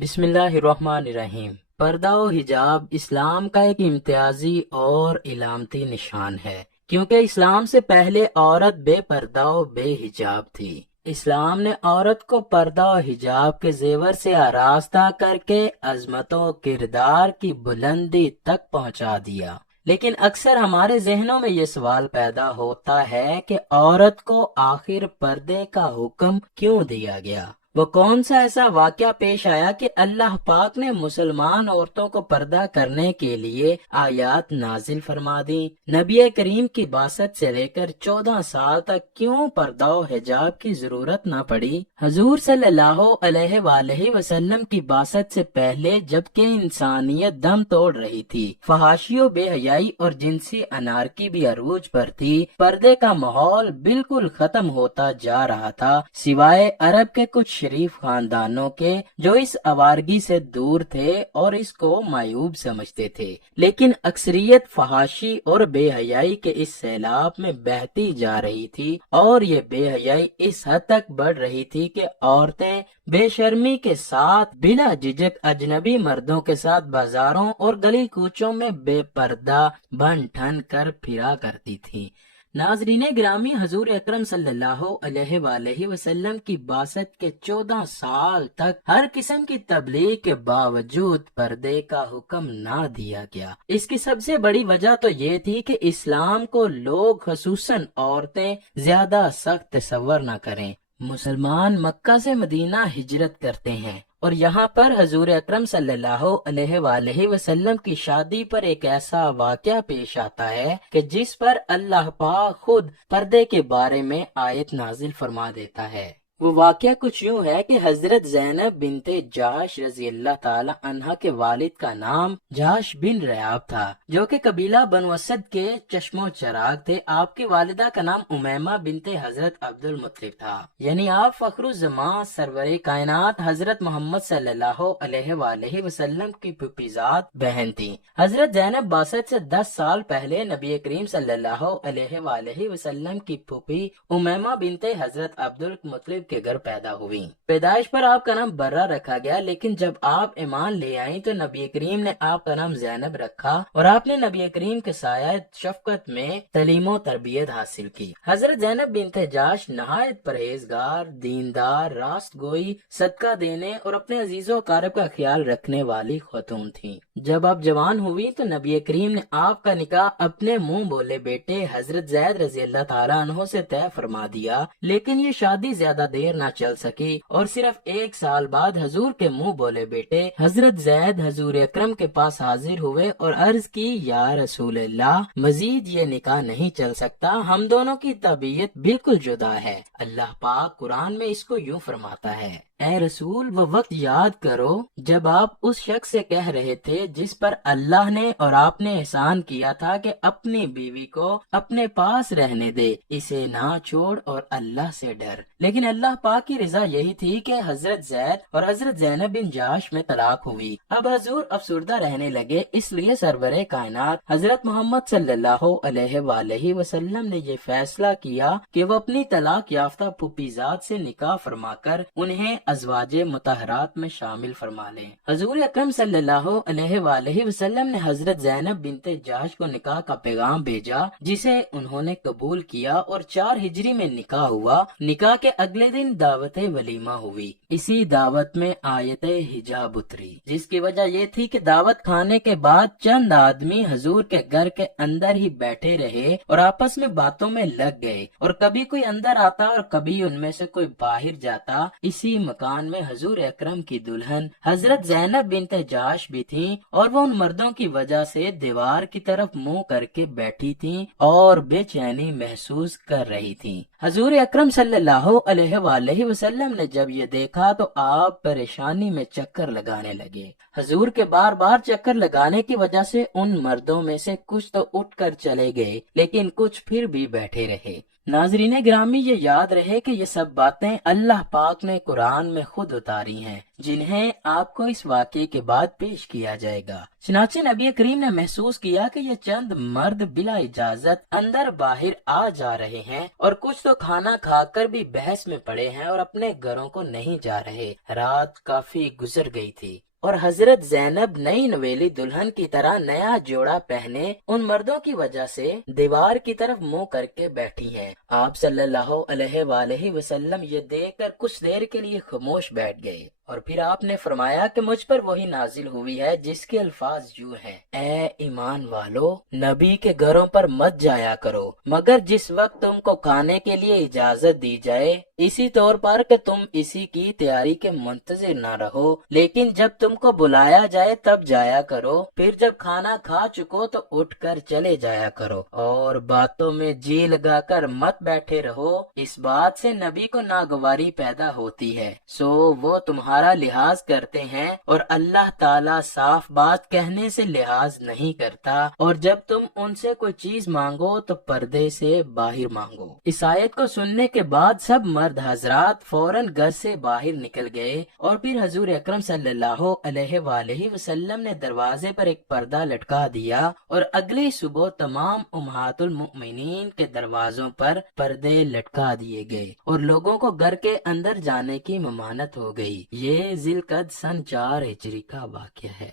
بسم اللہ الرحمن الرحیم۔ پردہ و حجاب اسلام کا ایک امتیازی اور علامتی نشان ہے، کیونکہ اسلام سے پہلے عورت بے پردہ و بے حجاب تھی۔ اسلام نے عورت کو پردہ و حجاب کے زیور سے آراستہ کر کے عظمت و کردار کی بلندی تک پہنچا دیا۔ لیکن اکثر ہمارے ذہنوں میں یہ سوال پیدا ہوتا ہے کہ عورت کو آخر پردے کا حکم کیوں دیا گیا؟ وہ کون سا ایسا واقعہ پیش آیا کہ اللہ پاک نے مسلمان عورتوں کو پردہ کرنے کے لیے آیات نازل فرما دی؟ نبی کریم کی بعثت سے لے کر 14 سال تک کیوں پردہ و حجاب کی ضرورت نہ پڑی؟ حضور صلی اللہ علیہ وآلہ وسلم کی بعثت سے پہلے جبکہ انسانیت دم توڑ رہی تھی، فحاشی و بے حیائی اور جنسی انارکی بھی عروج پر تھی، پردے کا ماحول بالکل ختم ہوتا جا رہا تھا، سوائے عرب کے کچھ شریف خاندانوں کے جو اس آوارگی سے دور تھے اور اس کو معیوب سمجھتے تھے۔ لیکن اکثریت فحاشی اور بے حیائی کے اس سیلاب میں بہتی جا رہی تھی، اور یہ بے حیائی اس حد تک بڑھ رہی تھی کہ عورتیں بے شرمی کے ساتھ بلا جھجک اجنبی مردوں کے ساتھ بازاروں اور گلی کوچوں میں بے پردہ بن ٹھن کر پھرا کرتی تھیں۔ ناظرین گرامی، حضور اکرم صلی اللہ علیہ وآلہ وسلم کی بعثت کے 14 سال تک ہر قسم کی تبلیغ کے باوجود پردے کا حکم نہ دیا گیا۔ اس کی سب سے بڑی وجہ تو یہ تھی کہ اسلام کو لوگ خصوصاً عورتیں زیادہ سخت تصور نہ کریں۔ مسلمان مکہ سے مدینہ ہجرت کرتے ہیں اور یہاں پر حضور اکرم صلی اللہ علیہ وآلہ وسلم کی شادی پر ایک ایسا واقعہ پیش آتا ہے کہ جس پر اللہ پاک خود پردے کے بارے میں آیت نازل فرما دیتا ہے۔ وہ واقعہ کچھ یوں ہے کہ حضرت زینب بنت جاش رضی اللہ تعالی عنہ کے والد کا نام جاش بن ریاب تھا، جو کہ قبیلہ بنو اسد کے چشم و چراغ تھے۔ آپ کی والدہ کا نام امیمہ بنت حضرت عبد المطلب تھا، یعنی آپ فخر الزمان سرور کائنات حضرت محمد صلی اللہ علیہ وآلہ وسلم کی پھوپھیزاد بہن تھی۔ حضرت زینب بعثت سے 10 سال پہلے نبی کریم صلی اللہ علیہ وآلہ وسلم کی پھوپھی امیمہ بنت حضرت عبد المطلب کے گھر پیدا ہوئی۔ پیدائش پر آپ کا نام برہ رکھا گیا، لیکن جب آپ ایمان لے آئیں تو نبی کریم نے آپ کا نام زینب رکھا اور آپ نے نبی کریم کے سایہ شفقت میں تعلیم و تربیت حاصل کی۔ حضرت زینب بنت جاش نہایت پرہیزگار، دیندار، راست گوئی، صدقہ دینے اور اپنے عزیز و اقارب کا خیال رکھنے والی خاتون تھیں۔ جب آپ جوان ہوئی تو نبی کریم نے آپ کا نکاح اپنے منہ بولے بیٹے حضرت زید رضی اللہ تعالیٰ عنہ سے طے فرما دیا، لیکن یہ شادی زیادہ دیر نہ چل سکی اور صرف 1 سال بعد حضور کے منہ بولے بیٹے حضرت زید حضور اکرم کے پاس حاضر ہوئے اور عرض کی، یا رسول اللہ، مزید یہ نکاح نہیں چل سکتا، ہم دونوں کی طبیعت بالکل جدا ہے۔ اللہ پاک قرآن میں اس کو یوں فرماتا ہے، اے رسول، وہ وقت یاد کرو جب آپ اس شخص سے کہہ رہے تھے جس پر اللہ نے اور آپ نے احسان کیا تھا کہ اپنی بیوی کو اپنے پاس رہنے دے، اسے نہ چھوڑ اور اللہ سے ڈر۔ لیکن اللہ پاک کی رضا یہی تھی کہ حضرت زید اور حضرت زینب بن جاش میں طلاق ہوئی۔ اب حضور افسردہ رہنے لگے، اس لیے سرور کائنات حضرت محمد صلی اللہ علیہ وآلہ وسلم نے یہ فیصلہ کیا کہ وہ اپنی طلاق یافتہ پھوپھیزاد سے نکاح فرما کر انہیں ازواج مطہرات میں شامل فرما لیں۔ حضور اکرم صلی اللہ علیہ وآلہ وسلم نے حضرت زینب بنت جاش کو نکاح کا پیغام بھیجا، جسے انہوں نے قبول کیا اور 4 ہجری میں نکاح ہوا۔ نکاح کے اگلے دن دعوت ولیمہ ہوئی۔ اسی دعوت میں آیت حجاب اتری، جس کی وجہ یہ تھی کہ دعوت کھانے کے بعد چند آدمی حضور کے گھر کے اندر ہی بیٹھے رہے اور آپس میں باتوں میں لگ گئے، اور کبھی کوئی اندر آتا اور کبھی ان میں سے کوئی باہر جاتا۔ اسی مکان میں حضور اکرم کی دلہن حضرت زینب بنت جاش بھی تھیں، اور وہ ان مردوں کی وجہ سے دیوار کی طرف منہ کر کے بیٹھی تھیں اور بے چینی محسوس کر رہی تھیں۔ حضور اکرم صلی اللہ علیہ وآلہ وسلم نے جب یہ دیکھا تو آپ پریشانی میں چکر لگانے لگے۔ حضور کے بار بار چکر لگانے کی وجہ سے ان مردوں میں سے کچھ تو اٹھ کر چلے گئے، لیکن کچھ پھر بھی بیٹھے رہے۔ ناظرین گرامی، یہ یاد رہے کہ یہ سب باتیں اللہ پاک نے قرآن میں خود اتاری ہیں، جنہیں آپ کو اس واقعے کے بعد پیش کیا جائے گا۔ چنانچہ نبی کریم نے محسوس کیا کہ یہ چند مرد بلا اجازت اندر باہر آ جا رہے ہیں، اور کچھ تو کھانا کھا کر بھی بحث میں پڑے ہیں اور اپنے گھروں کو نہیں جا رہے۔ رات کافی گزر گئی تھی اور حضرت زینب نئی نویلی دلہن کی طرح نیا جوڑا پہنے ان مردوں کی وجہ سے دیوار کی طرف منہ کر کے بیٹھی ہیں۔ آپ صلی اللہ علیہ وآلہ وسلم یہ دیکھ کر کچھ دیر کے لیے خاموش بیٹھ گئے، اور پھر آپ نے فرمایا کہ مجھ پر وہی نازل ہوئی ہے جس کے الفاظ یوں ہیں: اے ایمان والو، نبی کے گھروں پر مت جایا کرو مگر جس وقت تم کو کھانے کے لیے اجازت دی جائے، اسی طور پر کہ تم اسی کی تیاری کے منتظر نہ رہو، لیکن جب تم کو بلایا جائے تب جایا کرو، پھر جب کھانا کھا چکو تو اٹھ کر چلے جایا کرو، اور باتوں میں جی لگا کر مت بیٹھے رہو، اس بات سے نبی کو ناگواری پیدا ہوتی ہے، سو وہ تمہارا لحاظ کرتے ہیں، اور اللہ تعالیٰ صاف بات کہنے سے لحاظ نہیں کرتا، اور جب تم ان سے کوئی چیز مانگو تو پردے سے باہر مانگو۔ اس آیت کو سننے کے بعد سب مرد حضرات فوراً گھر سے باہر نکل گئے، اور پھر حضور اکرم صلی اللہ علیہ وآلہ وسلم نے دروازے پر ایک پردہ لٹکا دیا، اور اگلی صبح تمام امہات المؤمنین کے دروازوں پر پردے لٹکا دیے گئے، اور لوگوں کو گھر کے اندر جانے کی ممانعت ہو گئی۔ یہ ذی القعدہ سن 4 ہجری کا واقعہ ہے۔